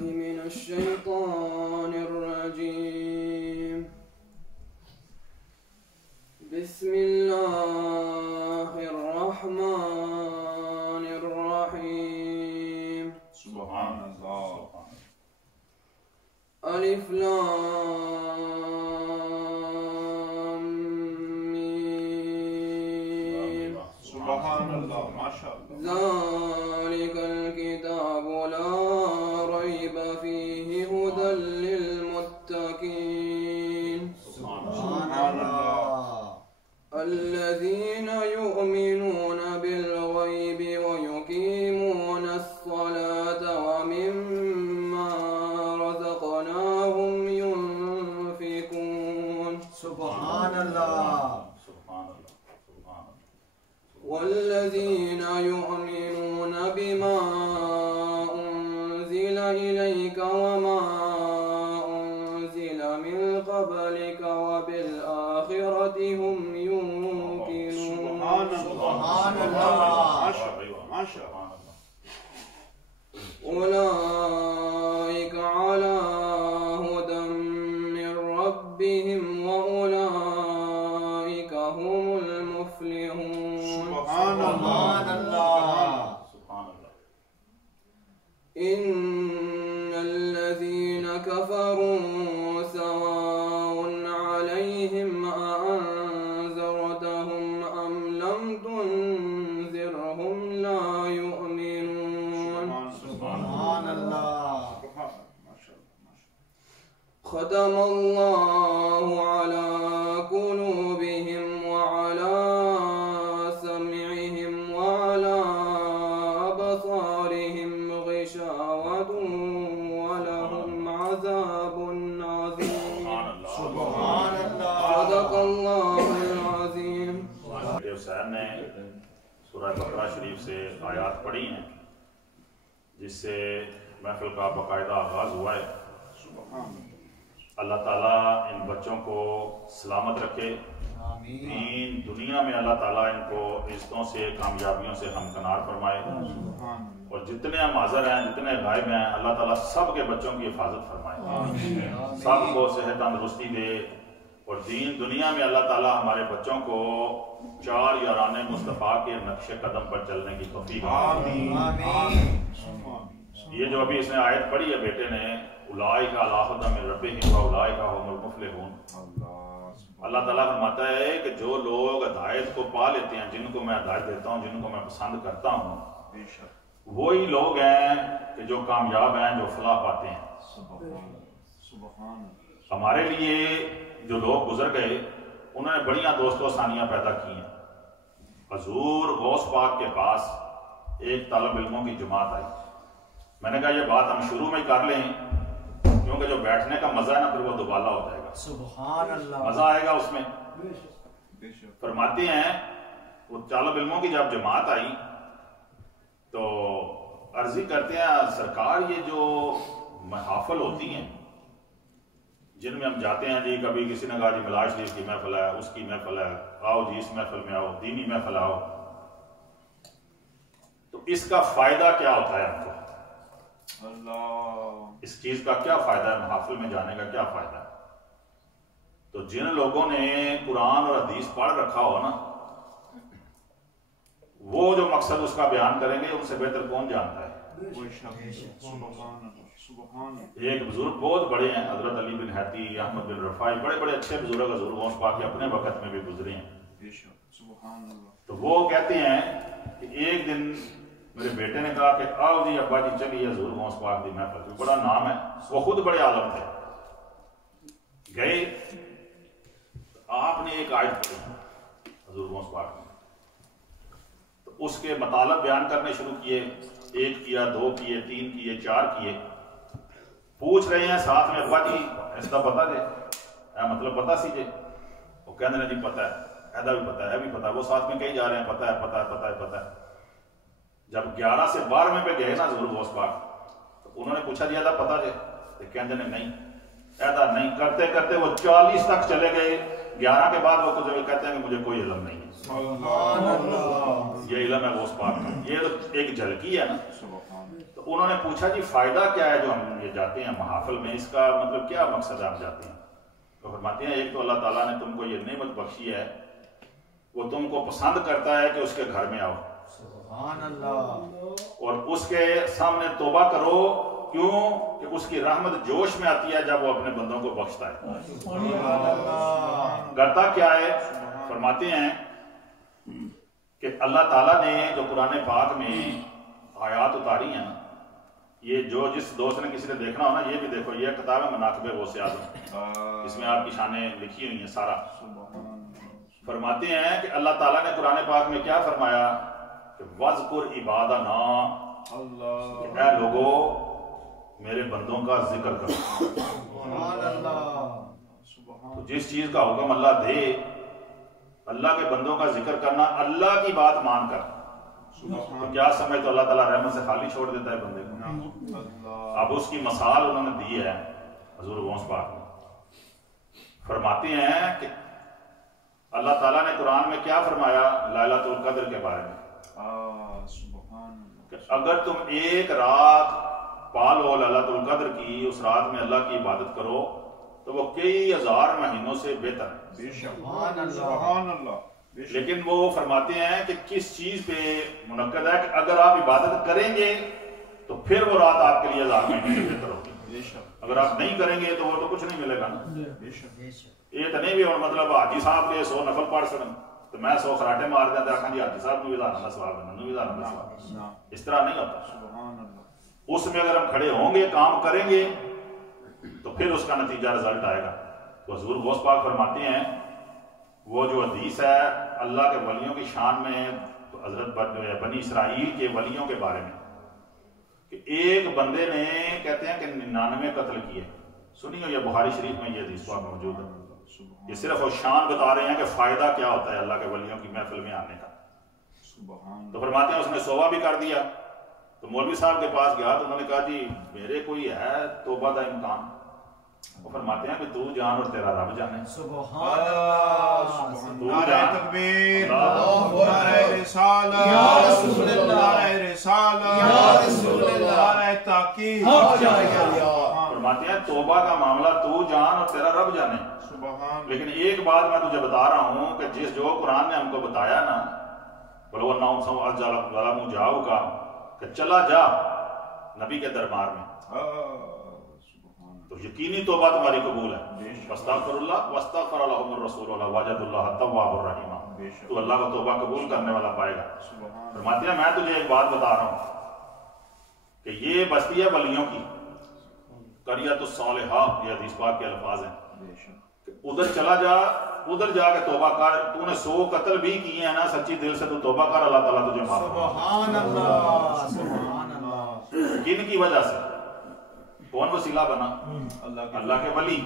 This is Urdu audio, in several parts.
من الشيطان الرجيم. بسم الله الرحمن الرحيم. سبحان الله. ألف لام ميم. سبحان الله. ما شاء الله. ذلك الكتاب لا ريب فيه هدى للمتقين. سبحان الله. الذين يؤمنون بالغيب ويقيمون الصلاة ومما رزقناهم ينفقون. سبحان الله. والذين يؤمنون بما أنزل إليك وما أنزل من قبلك وبالآخرة هم يوقنون. سبحان الله. ما شاء الله. أولئك على هدى من ربهم وأولئك هم المفلحون. سبحان الله. إن الذين كفروا سواء عليهم أأنذرتهم أم لم تنذرهم لا يؤمنون. سبحان الله. ختم الله على قلوبهم وعلى سمعهم وعلى أبصارهم غشاوة ولهم عذاب عظيم. سبحان الله. صدق الله العظيم. حسین نے سورہ بقرہ شریف سے آیات پڑھی ہیں جس سے محفل کا باقاعدہ آغاز ہوا ہے. اللہ تعالیٰ ان بچوں کو سلامت رکھے. دین دنیا میں اللہ تعالیٰ ان کو عزتوں سے کامیابیوں سے ہمکنار فرمائے. اور جتنے ہم حاضر ہیں جتنے غائب ہیں اللہ تعالیٰ سب کے بچوں کی حفاظت فرمائے. سب کو صحت تندرستی دے. اور دین دنیا میں اللہ تعالیٰ ہمارے بچوں کو چار یاران مصطفیٰ کے نقش قدم پر چلنے کی توفیق دے. یہ جو ابھی اس نے آیت پڑھی ہے بیٹے نے اولئک علی ھدی من ربہم واولئک هم المفلحون. اللہ تعالیٰ فرماتا ہے کہ جو لوگ ہدایت کو پا لیتے ہیں جن کو میں ہدایت دیتا ہوں جن کو میں پسند کرتا ہوں وہی لوگ ہیں کہ جو کامیاب ہیں جو فلاح پاتے ہیں. ہمارے لیے جو لوگ گزر گئے انہوں نے بڑیاں دوست و ثانیاں پیدا کی ہیں. حضور غوث پاک کے پاس ایک طالب علموں کی جماعت آئی. میں نے کہا یہ بات ہم شروع میں کر لیں کیونکہ جو بیٹھنے کا مزہ ہے نا پھر وہ دوبالا ہو جائے گا. سبحان اللہ. مزہ آئے گا اس میں. فرماتے ہیں وہ طالب علموں کی جب جماعت آئی تو عرضی کرتے ہیں سرکار یہ جو محافل ہوتی ہیں جن میں ہم جاتے ہیں جی کبھی کسی نے کہا جی ملاز شریف کی محفل ہے اس کی محفل ہے آؤ جی اس محفل میں آؤ دینی محفل آؤ تو اس کا فائدہ کیا ہوتا ہے ہم کو اس چیز کا کیا فائدہ ہے محافل میں جانے کا کیا فائدہ ہے. تو جن لوگوں نے قرآن اور حدیث پڑھ رکھا ہو نا وہ جو مقصد اس کا بیان کریں گے ان سے بہتر کون جانتا ہے. ایک بزرگ بہت بڑے ہیں حضرت علی بن حیتی احمد بن رفاعی بڑے بڑے اچھے بزرگ حضور غوث پاک کے اپنے وقت میں بھی گزرے ہیں. تو وہ کہتے ہیں کہ ایک دن میرے بیٹے نے کہا کہ آؤ جی ابا جی چلیے حضور غوث پاک دی محفل بڑا نام ہے. وہ خود بڑے عالم تھے. گئے آپ نے ایک آیت پڑھی حضور غوث پاک نے تو اس کے مطالب بیان کرنے شروع کیے. ایک کیا دو کیے تین کیے چار کیے. پوچھ رہے ہیں ساتھ میں ابا جی اس کا پتا جی مطلب پتا سی جی. وہ کہنے لگے جی پتا ہے ایدا بھی پتا ہے بھی پتا ہے. وہ ساتھ میں کہیں جا رہے ہیں پتا ہے پتا ہے پتا ہے پتا ہے. جب 11 سے 12 پہ گئے نا حضور غوث پاک تو انہوں نے پوچھا جی ایدا پتا جی تو کہنے نے نہیں ایدا نہیں. کرتے کرتے وہ 40 تک چلے گئے. 11 کے بعد وہ کچھ کہتے ہیں کہ مجھے کوئی علم نہیں ہے. یہ علم ہے غوث پاک کا، یہ تو ایک جھلکی ہے نا۔ تو انہوں نے پوچھا جی فائدہ کیا ہے جو ہم یہ جاتے ہیں محافل میں، اس کا مطلب کیا مقصد ہے آپ جاتے ہیں؟ تو فرماتے ہیں ایک تو اللہ تعالیٰ نے تم کو یہ نعمت بخشی ہے، وہ تم کو پسند کرتا ہے کہ اس کے گھر میں آؤ سبحان اللہ، اور اس کے سامنے توبہ کرو، کیوں کہ اس کی رحمت جوش میں آتی ہے جب وہ اپنے بندوں کو بخشتا ہے۔ کرتا کیا ہے؟ فرماتے ہیں کہ اللہ تعالیٰ نے جو قرآن پاک میں آیات اتاری ہیں، یہ جو جس دوست نے کسی نے دیکھنا ہو نا، یہ بھی دیکھو، یہ کتاب ہے مناقب غوث اعظم، اس میں آپ کی شانیں لکھی ہوئی ہیں سارا۔ فرماتے ہیں کہ اللہ تعالیٰ نے قرآن پاک میں کیا فرمایا کہ وَذْكُرْ عِبَادَنَا، اے لوگو میرے بندوں کا ذکر کرو۔ تو جس چیز کا حکم اللہ دے، اللہ کے بندوں کا ذکر کرنا، اللہ کی بات مان کر، تو کیا سمجھ تو اللہ تعالیٰ رحمت سے خالی چھوڑ دیتا ہے بندے کو؟ اب اس کی مثال انہوں نے دی ہے حضور غوث پاک نے۔ فرماتے ہیں کہ اللہ تعالیٰ نے قرآن میں کیا فرمایا لیلۃ القدر کے بارے میں کہ اگر تم ایک رات پالو لیلۃ القدر کی، اس رات میں اللہ کی عبادت کرو، تو وہ کئی ہزار مہینوں سے بہتر ہے۔ لیکن وہ فرماتے ہیں کہ کس چیز پہ منعقد ہے کہ اگر آپ عبادت کریں گے تو پھر وہ رات آپ کے لیے ہزار مہینے سے بہتر ہوگی، اگر آپ نہیں کریں گے تو وہ تو کچھ نہیں ملے گا نا۔ یہ تو نہیں بھی اور مطلب حاجی صاحب کے 100 نفل پڑھ سکیں تو میں 100 خراٹے مار دیا آخان جی حاجی صاحب کو بھی ہزار سوال دینا، بھی ہزار سوال، اس طرح نہیں ہوتا۔ اس میں اگر ہم کھڑے ہوں گے، کام کریں گے، تو پھر اس کا نتیجہ رزلٹ آئے گا۔ تو حضور غوث پاک فرماتے ہیں وہ جو حدیث ہے اللہ کے ولیوں کی شان میں، حضرت بنی اسرائیل کے ولیوں کے بارے میں، کہ ایک بندے نے کہتے ہیں کہ 99 قتل کیے، سنی ہو یہ بخاری شریف میں یہ حدیث پاک موجود ہے۔ یہ صرف وہ شان بتا رہے ہیں کہ فائدہ کیا ہوتا ہے اللہ کے ولیوں کی محفل میں آنے کا۔ تو فرماتے ہیں اس نے صوبہ بھی کر دیا، تو مولوی صاحب کے پاس گیا تو انہوں نے کہا جی میرے کوئی ہے توبہ کا امکان؟ وہ فرماتے ہیں کہ تو جان اور تیرا رب جانے۔ سبحان اللہ، نعرہ تکبیر، نعرہ رسالت، نعرہ رسالت، نعرہ تحقیق۔ فرماتے ہیں توبہ کا معاملہ تو جان اور تیرا رب جانے۔ لیکن ایک بات میں تجھے بتا رہا ہوں کہ جو قرآن نے ہم کو بتایا نا، بولو جاؤ کا، کہ چلا جا نبی کے دربار میں، تو یقینی توبہ تمہاری قبول ہے۔ واستغفر اللہ واستغفر لهم الرسول وجد اللہ تواب الرحیم، تو اللہ کو توبہ قبول کرنے والا پائے گا۔ فرماتے ہیں میں تجھے ایک بات بتا رہا ہوں کہ یہ بستی ہے ولیوں کی، قریۃ الصالحہ، یہ حدیث پاک کے الفاظ ہیں، کہ ادھر چلا جا، ادھر جا کے توبہ کر۔ تو نے 100 قتل بھی کیے ہیں نا، سچی دل سے تو توبہ کر، اللہ تعالیٰ تجھے معاف کرے۔ سبحان اللہ، سبحان اللہ۔ کن کی وجہ سے؟ کون وسیلہ بنا؟ اللہ کے ولی۔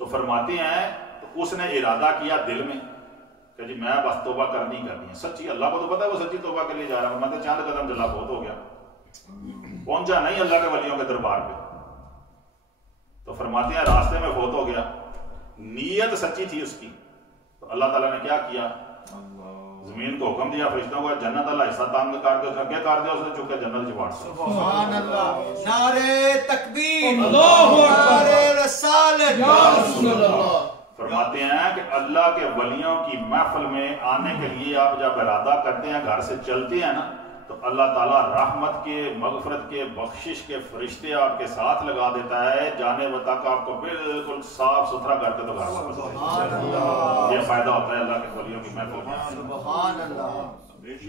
تو فرماتے ہیں تو اس نے ارادہ کیا دل میں کہ جی میں بس توبہ کرنی ہے سچی، اللہ کو تو پتا ہے وہ سچی توبہ کے لیے جا رہا ہے۔ فرماتے ہیں چاند قدم چلا بہت ہو گیا، پہنچا نہیں اللہ کے ولیوں کے دربار پہ، تو فرماتے ہیں راستے میں فوت ہو گیا۔ نیت سچی تھی اس کی، تو اللہ تعالیٰ نے کیا کیا؟ زمین کو حکم دیا، فرشتوں کو جنت اللہ حصہ تانگ کر دے، اگے کر دے، اس نے چکے جنت چواڑ۔ سبحان اللہ، نعرہ تکبیر، نعرہ رسالت، یا رسول اللہ۔ فرماتے ہیں کہ اللہ کے ولیوں کی محفل میں آنے کے لیے آپ جب ارادہ کرتے ہیں، گھر سے چلتے ہیں نا، تو اللہ تعالیٰ رحمت کے، مغفرت کے، بخشش کے فرشتے آپ کے ساتھ لگا دیتا ہے، جانے تک آپ کو بالکل صاف ستھرا کر کے تو گھر واپس۔ سبحان اللہ، یہ فائدہ ہوتا ہے اللہ کے ولیوں کی محفل میں۔ سبحان اللہ،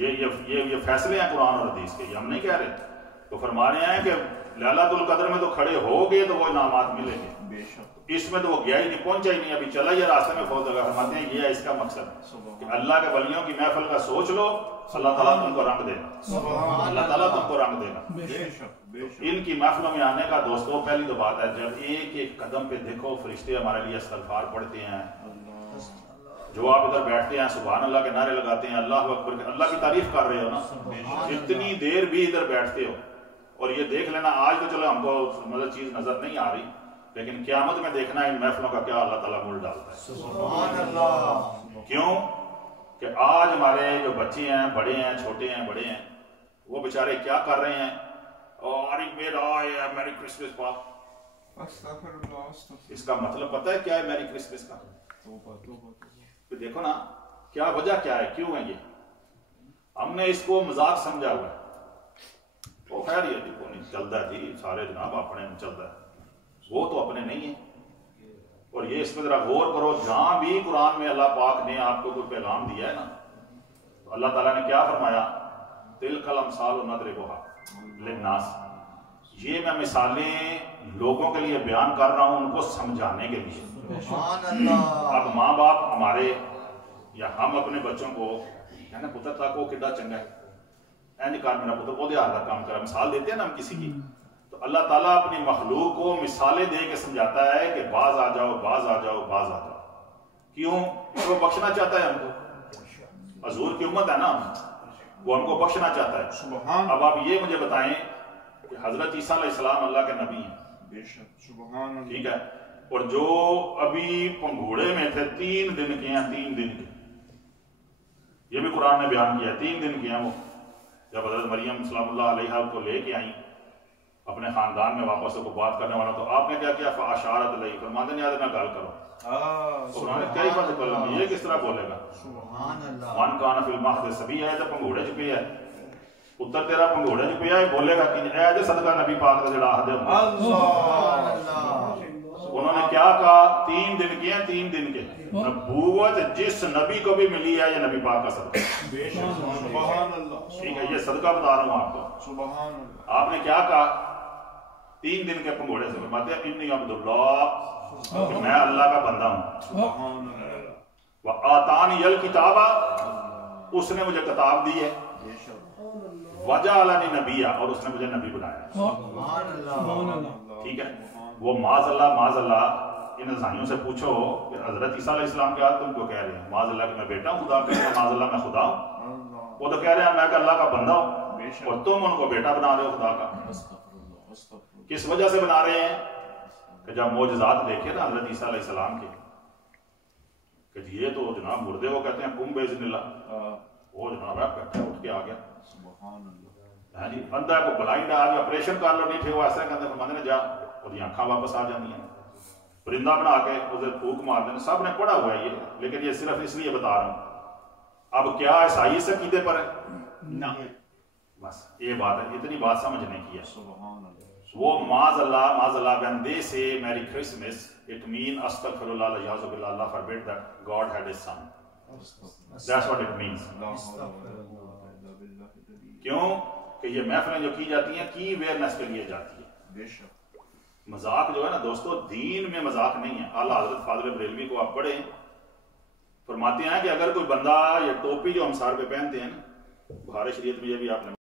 یہ فیصلے ہیں قرآن اور حدیث کے، یہ ہم نہیں کہہ رہے۔ تو فرما رہے ہیں کہ لیلۃ القدر میں تو کھڑے ہو گئے تو وہ انعامات ملیں گے، اس میں تو وہ گیا ہی نہیں، پہنچا ہی نہیں، ابھی چلا ہی راستے میں فوت ہوگا۔ فرماتے ہیں یہ ہے اس کا مقصد کہ اللہ کے ولیوں کی محفل کا سوچ لو، اللہ تعالیٰ تم کو رنگ دے گا، اللہ تعالیٰ تم کو رنگ دے گا۔ ان کی محفلوں میں آنے کا دوستوں پہلی تو بات ہے، جب ایک ایک قدم پہ دیکھو فرشتے ہمارے لیے استغفار پڑھتے ہیں، جو آپ ادھر بیٹھتے ہیں سبحان اللہ کے نعرے لگاتے ہیں، اللہ اکبر کے، اللہ کی تعریف کر رہے ہو نا، اتنی دیر بھی ادھر بیٹھتے ہو۔ اور یہ دیکھ لینا، آج تو چلو ہم کو مطلب چیز نظر نہیں آ رہی، لیکن قیامت میں دیکھنا ان محفلوں کا کیا اللہ تعالیٰ مول ڈالتا ہے۔ سبحان اللہ، کیوں کہ آج ہمارے جو بچے ہیں بڑے ہیں چھوٹے ہیں بڑے ہیں وہ بیچارے کیا کر رہے ہیں اور میری کرسمس پاک اس کا مطلب پتہ ہے کیا ہے میری کرسمس کا دیکھو نا کیا وجہ کیا ہے کیوں ہے یہ ہم نے اس کو مذاق سمجھا ہوا ہے وہ خیر یہ دیکھو نہیں چلتا جی سارے جناب اپنے میں چلتا ہے وہ تو اپنے نہیں ہیں اور یہ اس میں ذرا غور کرو جہاں بھی قرآن میں اللہ پاک نے آپ کو کوئی پیغام دیا ہے نا تو اللہ تعالیٰ نے کیا فرمایا تلک الامثال نضربها للناس یہ میں مثالیں لوگوں کے لیے بیان کر رہا ہوں ان کو سمجھانے کے لیے اب ماں باپ ہمارے یا ہم اپنے بچوں کو کہنا پتر تک وہ کڈا چنگا ہے اینج کر میرا پتر وہ دیہات کا کام کرا مثال دیتے ہیں نا ہم کسی کی تو اللہ تعالیٰ اپنی مخلوق کو مثالیں دے کے سمجھاتا ہے کہ باز آ جاؤ باز آ جاؤ باز آ جاؤ کیوں وہ بخشنا چاہتا ہے ہم کو حضور کی امت ہے نا وہ ہم کو بخشنا چاہتا ہے اب آپ یہ مجھے بتائیں کہ حضرت عیسیٰ علیہ السلام اللہ کے نبی ہیں ٹھیک ہے اور جو ابھی پنگھوڑے میں تھے 3 دن کے ہیں 3 دن کے یہ بھی قرآن نے بیان کیا 3 دن کے ہیں وہ جب حضرت مریم سلام اللہ علیہ کو لے کے آئیں اپنے خاندان میں واپس کو بات کرنے والا تو آپ نے کیا کیا فاشارت علیہ فرماتے نہیں آدھے میں گل کرو قرآن نے کئی بات کر یہ کس طرح بولے گا من کان فی المہد صبیا ہے تو پنگھوڑے چ پیا ہے پتر تیرا پنگھوڑے چ پیا ہے بولے گا کہ اے دے صدقہ نبی پاک دا جڑا آہدے انہوں نے کیا کہا 3 دن کے ہیں 3 دن کے نبوت جس نبی کو بھی ملی ہے یہ نبی پاک کا صدقہ سبحان اللہ ٹھیک ہے یہ صدقہ بتا رہا ہوں آپ کو سبحان اللہ آپ نے کیا کہا 3 دن کے پنگھوڑے سے فرماتے ہیں انی عبداللہ کہ میں اللہ کا بندہ ہوں سبحان اللہ وآتانی الکتاب اس نے مجھے کتاب دی ہے وجعلنی نبیہ اور اس نے مجھے نبی بنایا ٹھیک ہے وہ معاذ اللہ ان ازائیوں سے پوچھو کہ حضرت عیسیٰ علیہ السلام کیا تم کو کہہ رہے ہیں معاذ اللہ کہ میں بیٹا ہوں خدا کا معاذ اللہ میں خدا ہوں وہ تو کہہ رہے ہیں میں کہ اللہ کا بندہ ہوں اور تم ان کو بیٹا بنا رہے ہو خدا کا کس وجہ سے بنا رہے ہیں کہ جب معجزات دیکھے نا حضرت عیسیٰ علیہ السلام کے کہ جی یہ تو جناب مردے وہ کہتے ہیں قم باذن اللہ وہ جناب ہے کہتے ہیں اٹھ کے آ گیا ہاں جی بندہ کو بلائنڈ آج آپریشن کر لو نہیں تھے وہ ایسا کہتے فرماتے ہیں جا اور آنکھاں واپس آ جاتی ہیں پرندہ بنا کے اسے پھونک مار دیں سب نے پڑھا ہوا ہے یہ لیکن یہ صرف اس لیے بتا رہا ہوں اب کیا عیسائی سے عقیدے پر ہے نہ بس یہ بات ہے اتنی بات سمجھنے کی ہے وہ معاذ اللہ when they say Merry Christmas it mean astaghfirullah ya'uzu billah Allah forbid that God had his son that's what it means کیوں کہ یہ محفلیں جو کی جاتی ہیں کی ویئرنس کے لیے جاتی ہے مذاق جو ہے نا دوستو دین میں مذاق نہیں ہے اعلیٰ حضرت فاضل بریلوی کو آپ پڑھیں فرماتے ہیں کہ اگر کوئی بندہ یہ ٹوپی جو ہم سار پہ پہنتے ہیں نا بخاری شریعت میں یہ بھی آپ نے